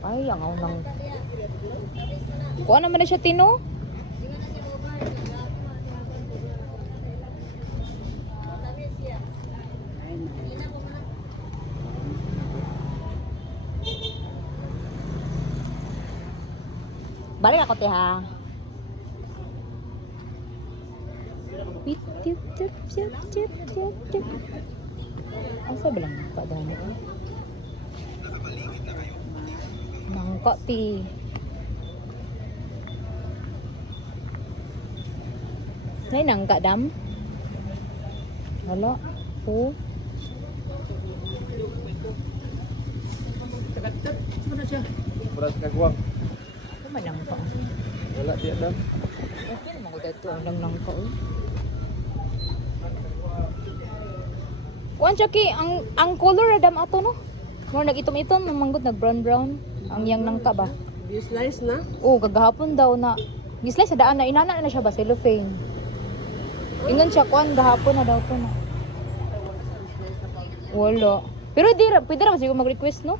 Ay, ang nang... Kuha naman na siya, Tino. Balik ako, tiha. Asa ba lang nangka dami? Nangka, ti. Nay nangka, dam? Wala. Oo. Mana siya? Beras kagwang. Ano man nangka? Wala dia dam. Okay naman ko dito ang nangka. Kuan siya ki, ang color adam ato no? More nag-itom-itom, namanggod nag-brown-brown. Ang yang nangka ba? Slice na? Oo, gagahapon daw na. Gislice sa daan na, inana na siya ba, cellophane. Ingon siya, kuan, gahapon na daw to na. Wala. Pero di, pwede naman siguro mag-request no?